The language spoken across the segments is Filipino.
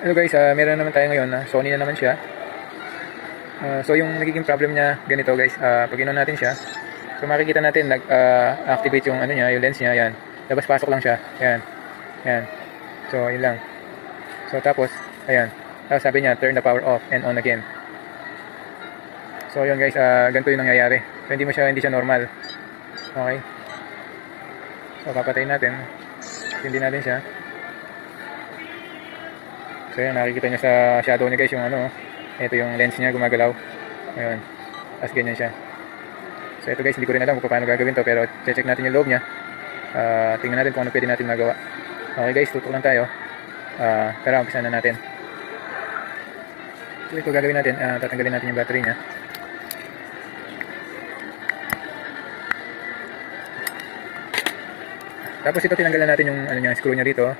Hello guys, meron naman tayo ngayon na Sony na naman siya. So yung nagiging problem niya ganito guys, pag inon natin siya, so makikita natin nag-activate yung ano niya, yung lens niya, yan. Labas pasok lang siya. Yan. Yan. So yun lang. So tapos ayan. Tapos sabi niya turn the power off and on again. So yun guys, ganito yung nangyayari. So hindi siya normal. Okay? So papatayin natin. Hindi natin siya. So yan, nakikita nyo sa shadow niya guys yung ano, ito yung lens niya gumagalaw. Ayun, as ganyan siya. So ito guys, hindi ko rin alam kung paano gagawin to, pero check natin yung loob niya. Tingnan natin kung ano pwede natin magawa. Okay guys, tutok lang tayo. Tara, umpisa na natin. So ito gagawin natin, tatanggalin natin yung battery niya. Tapos ito tinanggalan natin yung ano niya, screw niya dito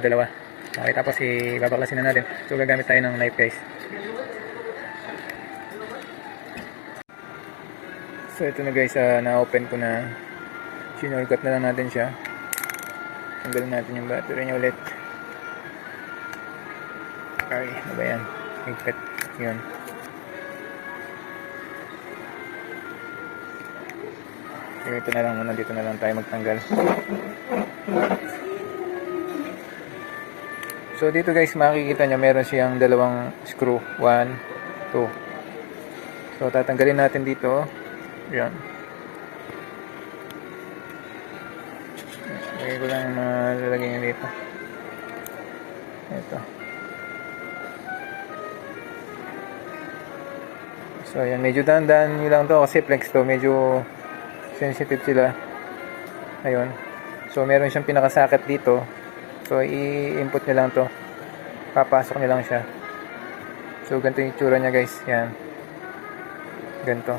dalawa. Okay, tapos ibabaklasin na natin. So gagamit tayo ng knife guys. So ito na guys, na-open ko na. Sinulgat na lang natin siya. Tanggalin natin yung battery niya ulit. Okay, ano ba yan? Higpit. Yun. So ito na lang muna, dito na lang tayo magtanggal. So dito guys, makikita nyo meron siyang dalawang screw, 1, 2. So tatanggalin natin dito. Yan. Lagay ko lang lalagay nyo dito. Ito. So yan, medyo dahan-dahan nyo lang to kasi flex to, medyo sensitive sila. Ayun. So meron siyang pinakasakit dito. So, i-input nyo lang to. Papasok nyo lang siya. So, ganito yung itsura nya guys. Yan. Ganito.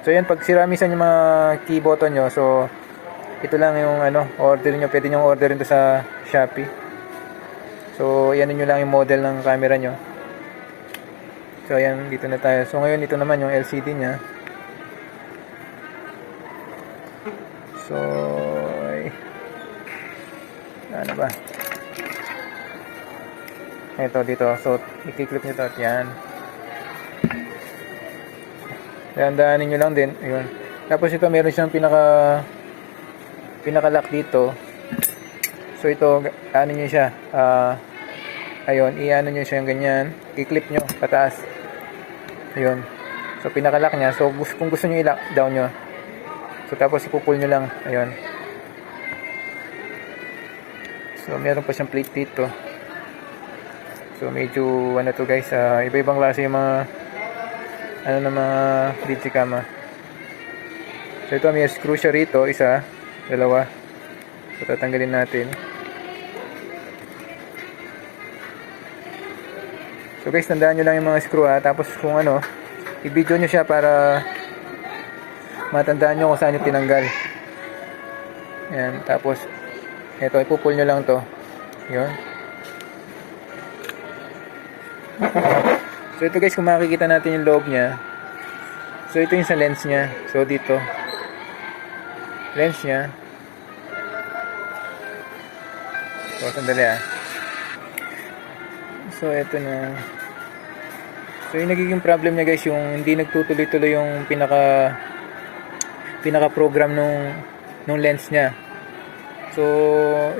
So, yan. Pag siramisan yung mga key button nyo. So, ito lang yung ano, order nyo. Pwede nyo orderin to sa Shopee. So, yan nyo lang yung model ng camera nyo. So, yan. Dito na tayo. So, ngayon, ito naman yung LCD nya. So, ano ba? Ito dito. So, i-click nyo ito. Yan. Dahan-dahanin nyo lang din. Ayun. Tapos ito, meron siyang pinaka-lock dito. So, ito, ano nyo siya. Ayun, i-ano nyo siya yung ganyan. I-clip nyo, pataas. Ayun. So, pinaka-lock nya. So, kung gusto nyo i-lock down nyo. So, tapos ipupull nyo lang. Ayun. So, meron pa siyang plate dito. So, medyo, ano to guys, iba-ibang klase yung mga, ano na mga digicam. So, ito, may screw siya rito, isa, dalawa. So, tatanggalin natin. So, guys, tandaan nyo lang yung mga screw tapos kung ano, i-video nyo siya para matandaan nyo kung saan nyo tinanggal. Yan, tapos, ito, ipupull nyo lang to. Yun. So, ito guys, kung makikita natin yung loob nya. So, ito yung sa lens nya. So, dito. Lens nya. So, sandali So, ito na. So, yung nagiging problem nya guys, yung hindi nagtutuloy-tuloy yung pinaka-program nung lens nya. So,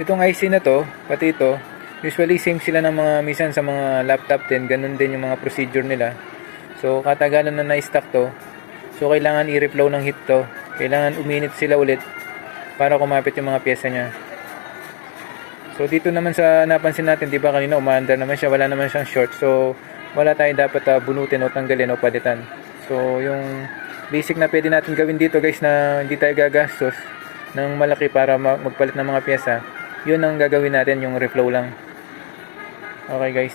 itong IC na to, pati ito, usually same sila ng mga minsan sa mga laptop din, ganun din yung mga procedure nila. So, katagalan na na-stock to, so kailangan i-reflow ng heat to, kailangan uminit sila ulit para kumapit yung mga pyesa nya. So, dito naman sa napansin natin, di ba kanina umaandar naman siya, wala naman siyang short, so wala tayong dapat bunutin o tanggalin o palitan. So, yung basic na pwede natin gawin dito guys na hindi tayo gagastos ng malaki para magpalit ng mga pyesa, yun ang gagawin natin, yung reflow lang. Okay guys.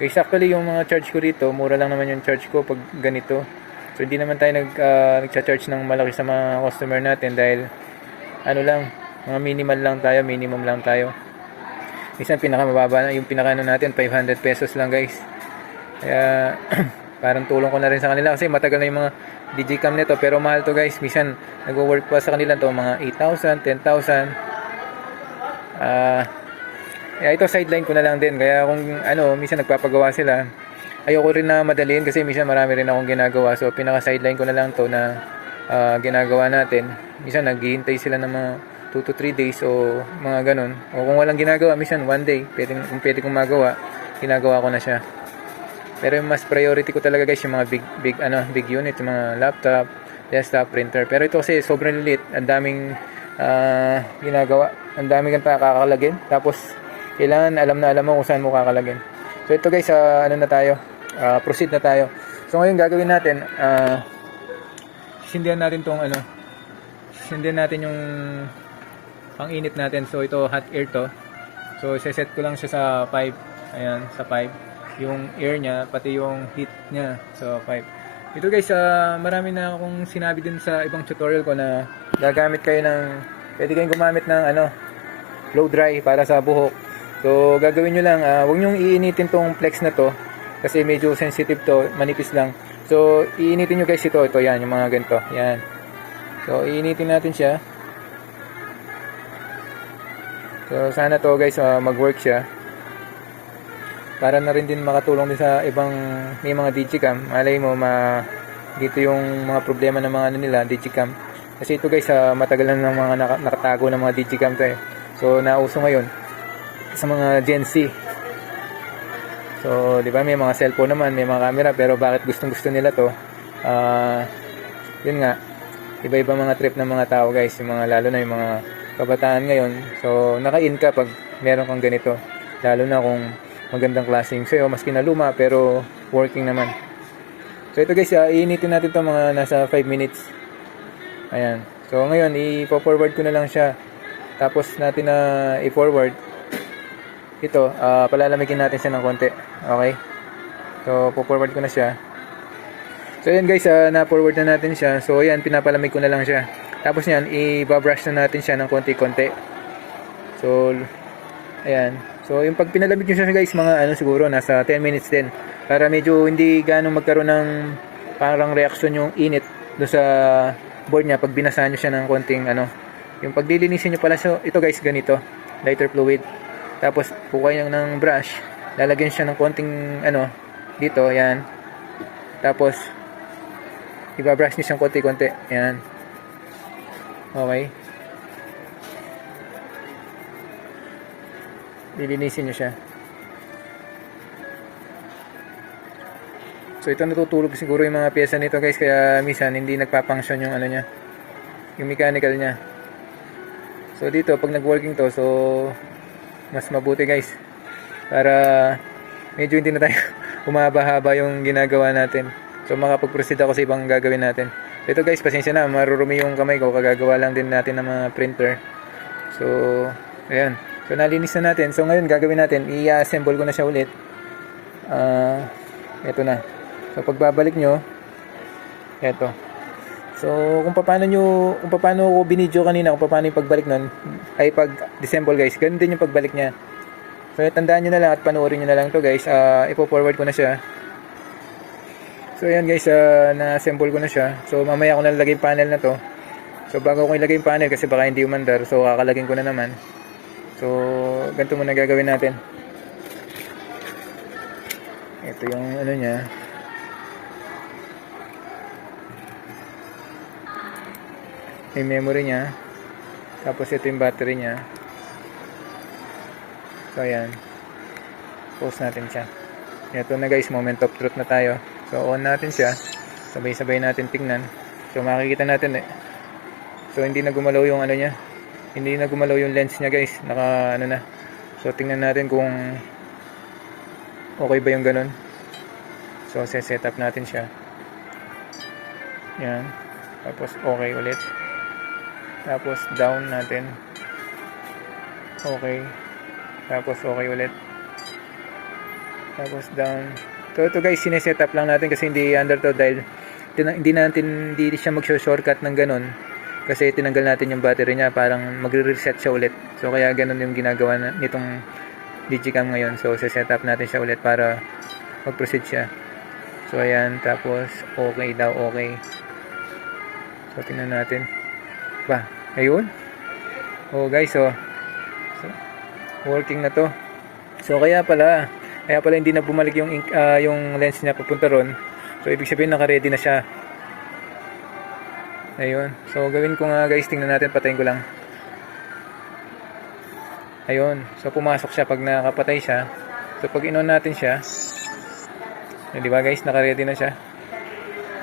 Guys, actually yung mga charge ko rito, mura lang naman yung charge ko pag ganito. So hindi naman tayo nagcha-charge ng malaki sa mga customer natin dahil ano lang, mga minimum lang tayo. Minsan pinakamababa na, yung pinakaano natin 500 pesos lang guys. Kaya parang tulong ko na rin sa kanila kasi matagal na yung mga digicam nito, pero mahal to guys. Minsan nagwo-work pa sa kanila to mga 8,000, 10,000. Ito sideline ko na lang din. Kaya kung ano, minsan nagpapagawa sila, ayoko rin na madaliin kasi minsan marami rin akong ginagawa. So pinaka-sideline ko na lang to na ginagawa natin. Minsan naghihintay sila ng mga 2 to 3 days o mga ganun. O kung walang ginagawa, minsan 1 day. Kung pwede kong magawa, ginagawa ko na siya. Pero yung mas priority ko talaga guys, yung mga big unit, yung mga laptop, desktop, printer. Pero ito kasi sobrang lilit. Ang daming ginagawa. Ang daming kang kakalagin. Tapos, kailangan alam na alam mo kung saan mo kakalagin. So ito guys, ano na tayo? Proceed na tayo. So ngayon gagawin natin, sindihan natin tong ano, sindihan natin yung pang init natin. So ito hot air to. So set ko lang siya sa 5. Ayan, sa 5. Yung air niya, pati yung heat niya. So 5. Ito guys, marami na akong sinabi din sa ibang tutorial ko na gagamit kayo ng, pwede kayong gumamit ng ano, blow dry para sa buhok. So gagawin nyo lang, huwag nyo iinitin tong flex na to kasi medyo sensitive to, manipis lang. So iinitin nyo guys ito, yan, yung mga ganito, yan. So iinitin natin siya. So sana to guys, mag-work siya. Para na rin din makatulong din sa ibang may mga digicam. Malay mo dito yung mga problema ng mga ano nila, digicam. Kasi ito guys, matagal na ng mga nakatago ng mga digicam to eh. So nauso ngayon sa mga Gen Z. So, di ba, may mga cellphone naman, may mga camera, pero bakit gustong-gusto nila to? Yun nga, iba-iba mga trip ng mga tao guys, yung mga lalo na yung mga kabataan ngayon. So, naka-in ka pag meron kang ganito. Lalo na kung magandang klase yung sa'yo, maski na luma, pero working naman. So, ito guys, iinitin natin to mga nasa 5 minutes. Ayan. So, ngayon, i-forward ko na lang siya. Tapos natin na i-forward. Ito, palalamigin natin siya ng konti. Okay? So, po-forward ko na siya. So, ayan guys, na-forward na natin siya. So, ayan, pinapalamig ko na lang siya. Tapos yan, i-brush na natin siya ng konti-konti. So, ayan. So, yung pag pinalamig nyo siya guys, mga ano siguro, nasa 10 minutes din. Para medyo hindi ganong magkaroon ng parang reaksyon yung init doon sa board niya pag binasahan nyo siya ng konting ano. Yung paglilinisin nyo pala, so, ito guys, ganito. Lighter fluid. Tapos, kukuha nyo ng brush. Lalagyan siya ng konting, ano, dito, yan. Tapos, ibabrush nyo siyang konti-konti. Yan. Okay. Lilinisin nyo siya. So, ito natutulog siguro yung mga pyesa nito guys. Kaya, minsan, hindi nagpa-function yung ano niya. Yung mechanical niya. So, dito, pag nag-working to, so, mas mabuti guys para medyo hindi na tayo humaba-haba yung ginagawa natin. So makapag-proceed ako sa ibang gagawin natin. So, ito guys, pasensya na, marurumi yung kamay ko, kagagawa lang din natin ng mga printer. So ayan, so nalinis na natin. So ngayon gagawin natin, i-assemble ko na siya ulit. Ito na. So pagbabalik nyo, ito. So, kung paano ko binidyo kanina, kung paano yung pagbalik nun, ay pag-disassemble guys, ganun din yung pagbalik niya. So, tandaan nyo na lang at panoorin nyo na lang to guys. Ipo-forward ko na siya. So, ayan guys, na-assemble ko na siya. So, mamaya ko nalalagay yung panel na to. So, bago ko ilagay yung panel, kasi baka hindi umandar, so kakalagin ko na naman. So, ganito muna gagawin natin. Ito yung ano niya. Yung memory niya, tapos ito yung battery niya. So ayan, post natin siya. Ito na guys, moment of truth na tayo. So on natin siya, sabay-sabay natin tingnan. So makikita natin so hindi na gumalaw yung ano niya, hindi na gumalaw yung lens niya guys, naka ano na. So tingnan natin kung okay ba yung ganun. So set up natin siya. Yan, tapos okay ulit. Tapos down natin. Okay. Tapos okay ulit. Tapos down. So ito guys, sineset up lang natin kasi hindi under to dahil hindi siya mag-shortcut ng ganun. Kasi tinanggal natin yung battery niya, parang magre-reset siya ulit. So kaya ganun yung ginagawa nitong Digicam ngayon. So set up natin siya ulit para mag-proceed siya. So ayan, tapos okay daw, okay. So tingnan natin. Ba, ayun. Oh guys, so working na to. So kaya pala hindi na bumalik yung lens niya papunta ron. So ibig sabihin naka-ready na siya. Ayun. So gawin ko nga guys, tingnan natin, patayin ko lang. Ayun. So pumasok siya pag nakapatay siya. So pag in-on natin siya, di ba guys, naka-ready na siya.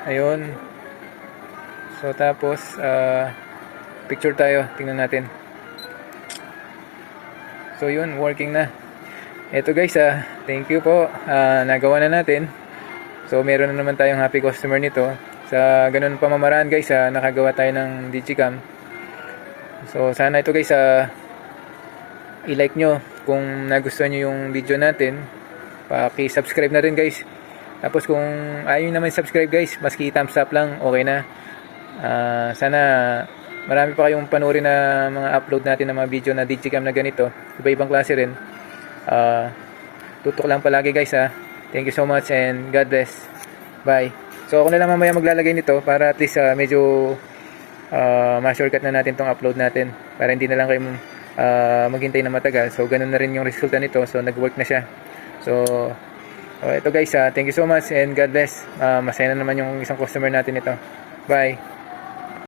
Ayun. So tapos picture tayo, tingnan natin. So yun, working na. Eto guys, thank you po. Nagawa na natin. So meron na naman tayong happy customer nito. Sa ganun pamamaraan guys, nakagawa tayo ng digicam. So sana ito guys, i-like nyo kung nagustuhan nyo yung video natin. Paki-subscribe na rin guys. Tapos kung ayaw nyo naman subscribe guys, maski thumbs up lang, okay na. Sana marami pa kayong panoorin na mga upload natin ng mga video na digicam na ganito. Iba-ibang klase rin. Tutok lang palagi guys ha. Thank you so much and God bless. Bye. So ako na lang mamaya maglalagay nito para at least medyo ma-shortcut na natin tong upload natin. Para hindi na lang kayo maghintay na matagal. So ganun na rin yung resulta nito. So nag-work na siya. So ito guys, thank you so much and God bless. Masaya na naman yung isang customer natin ito. Bye.